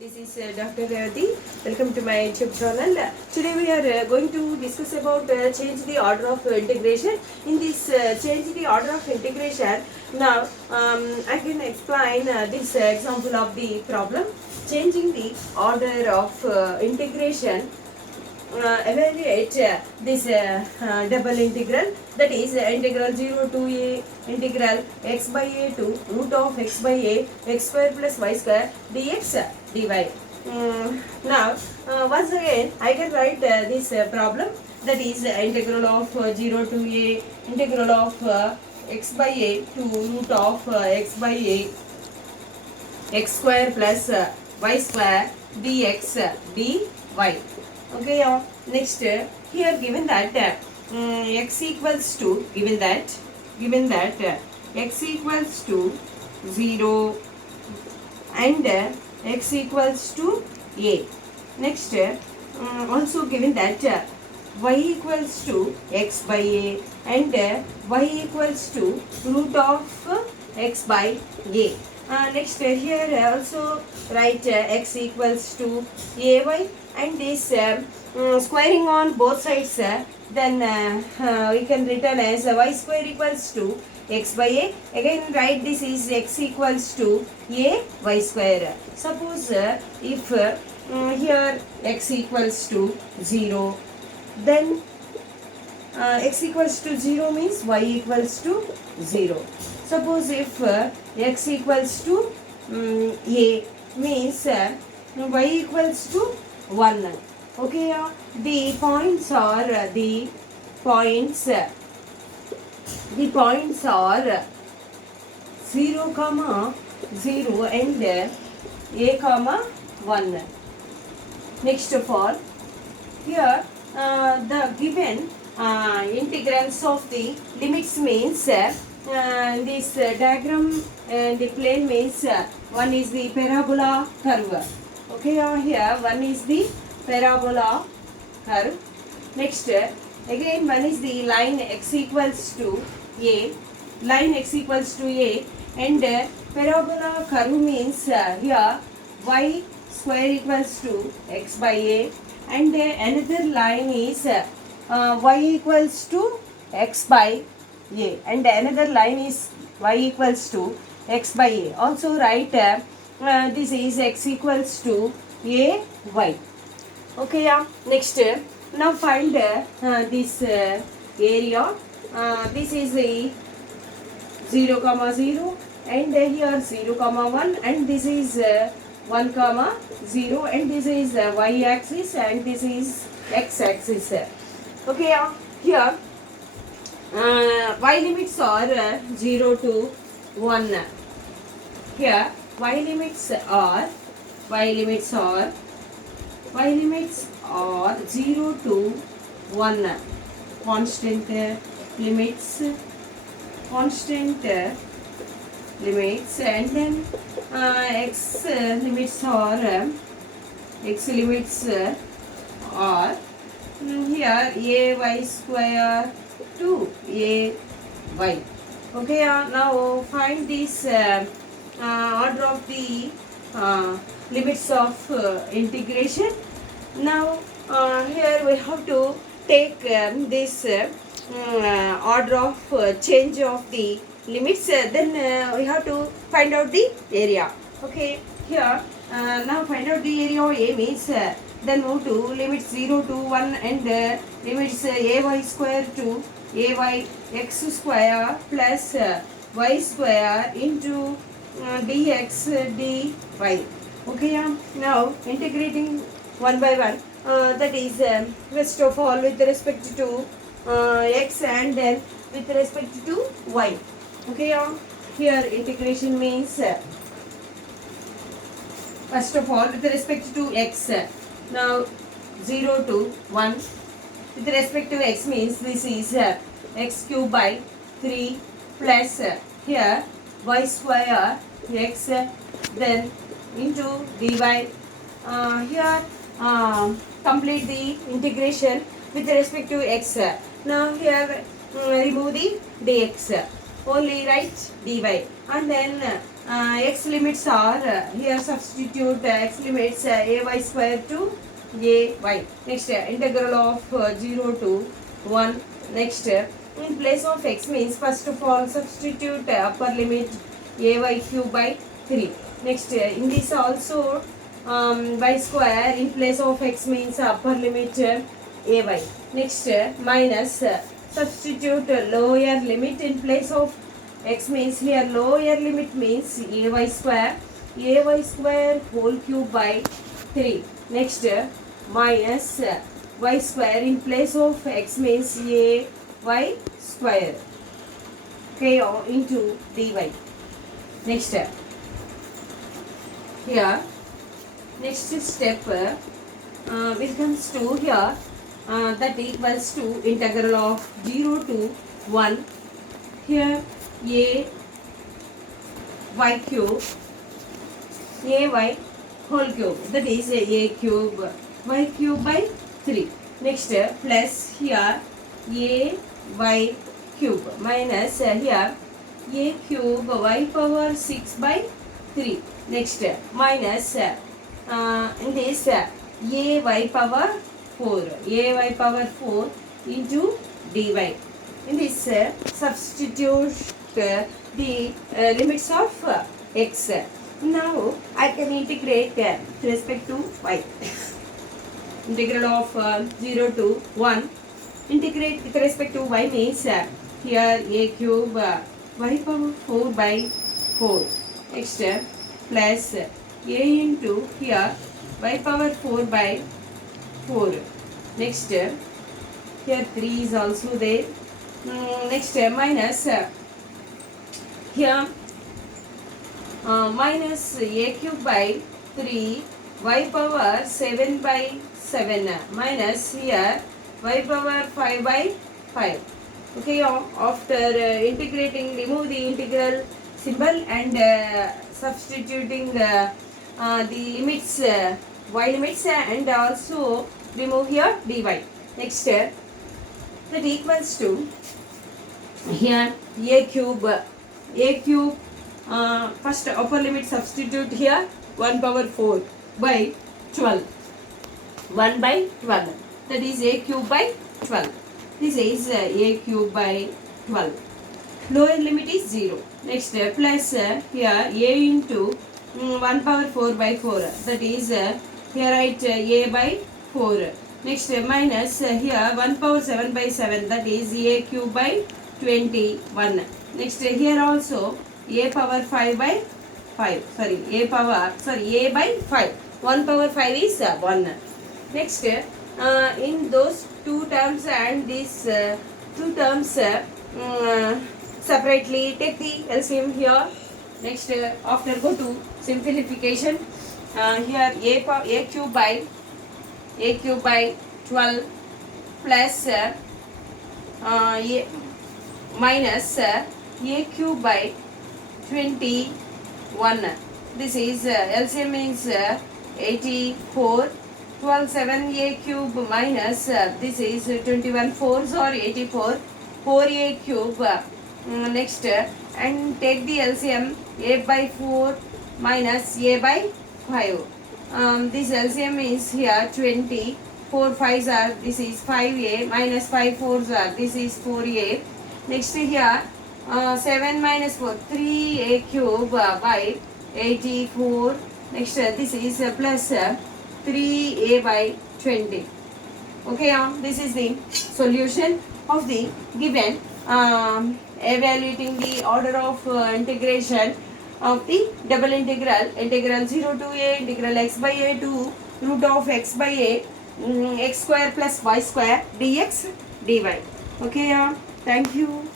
This is Dr. Revati. Welcome to my YouTube channel. Today we are going to discuss about change the order of integration. In this change the order of integration, now I can explain this example of the problem. Changing the order of integration, evaluate this double integral, that is integral 0 to a integral x by a to root of x by a x square plus y square dx dy. Now once again I can write this problem, that is integral of 0 to a integral of x by a to root of x by a x square plus y square dx dy. Okay, next here given that x equals to x equals to 0 and x equals to a. Next also given that y equals to x by a and y equals to root of x by a. Next here also write x equals to ay and this squaring on both sides, then we can written as y square equals to x by a. Again write this is x equals to a y square. Suppose if here x equals to 0, then x equals to 0 means y equals to 0. Suppose if x equals to a means y equals to 1. Okay, the points are 0 comma 0 and a comma 1. Next of all, here the given integrals of the limits means this diagram and the plane means one is the parabola curve. Okay, here one is the parabola curve. Next again one is the line x equals to a, and parabola curve means here y square equals to x by a and another line is y equals to x by a and another line is y equals to x by a. Also write this is x equals to a y. Okay, next now find this area. This is the 0 comma 0 and here 0 comma 1 and this is 1 comma 0 and this is y axis and this is x axis. Okay, here y limits are 0 to 1. Here y limits are 0 to 1. Constant limits and then x limits are here a y square to a y. Okay, now find this order of the limits of integration. Now here we have to take this order of change of the limits, then we have to find out the area. Okay, here now find out the area of a means then move to limits 0 to 1 and limits ay square to ay x square plus y square into dx dy. Okay, now integrating one by one, that is first of all with respect to x and then with respect to y. Okay, here integration means first of all with respect to x, now 0 to 1 with respect to x means this is x cube by 3 plus here y square x then into dy. Here complete the integration with respect to x. Now here remove the dx, only write dy and then x limits are here substitute x limits ay square to ay. Next integral of 0 to 1. Next in place of x means first of all substitute upper limit ay cube by 3. Next in this also y square in place of x means upper limit ay. Next minus substitute lower limit in place of x means here lower limit means ay square whole cube by 3. Next minus y square in place of x means ay square, okay, into dy. Next here next step which comes to here that equals to integral of 0 to 1. Here a y cube ay whole cube, that is a cube y cube by 3. Next plus here a y cube minus here a cube y power 6 by 3. Next minus in this a y power 4 into dy. In this substitute the limits of x. Now I can integrate with respect to y. Integral of 0 to 1. Integrate with respect to y means here a cube y power 4 by 4. Next plus a into here y power 4 by 4. Next here 3 is also there. Next minus here minus a cube by 3 y power 7 by 7 minus here y power 5 by 5. Okay, after integrating, remove the integral symbol and substituting the limits y limits and also remove here dy. Next that equals to here a cube first upper limit substitute here 1 power 4 by 12, 1 by 12, that is a cube by 12. This is a cube by 12. Lower limit is 0. Next plus here a into 1 power 4 by 4, that is here write a by 4. Next minus here 1 power 7 by 7, that is a cube by 21. Next here also a power 5 by 5, a by 5. 1 power 5 is 1. Next in those two terms and these two terms separately take the LCM here. Next after go to simplification, here a cube by 12 plus minus a cube by 21. This is LCM means 84. 12 7 a cube minus this is 21 4s or 84, 4a cube. Next and take the LCM, a by 4 minus a by 5. This LCM is here 20. 4 5s are, this is 5a minus 5 4s are, this is 4a. Next here 7 minus 4, 3a cube by 84. Next this is plus 3a by 20. Okay, this is the solution of the given evaluating the order of integration of the double integral 0 to a integral x by a to root of x by a x square plus y square dx dy. Okay, thank you.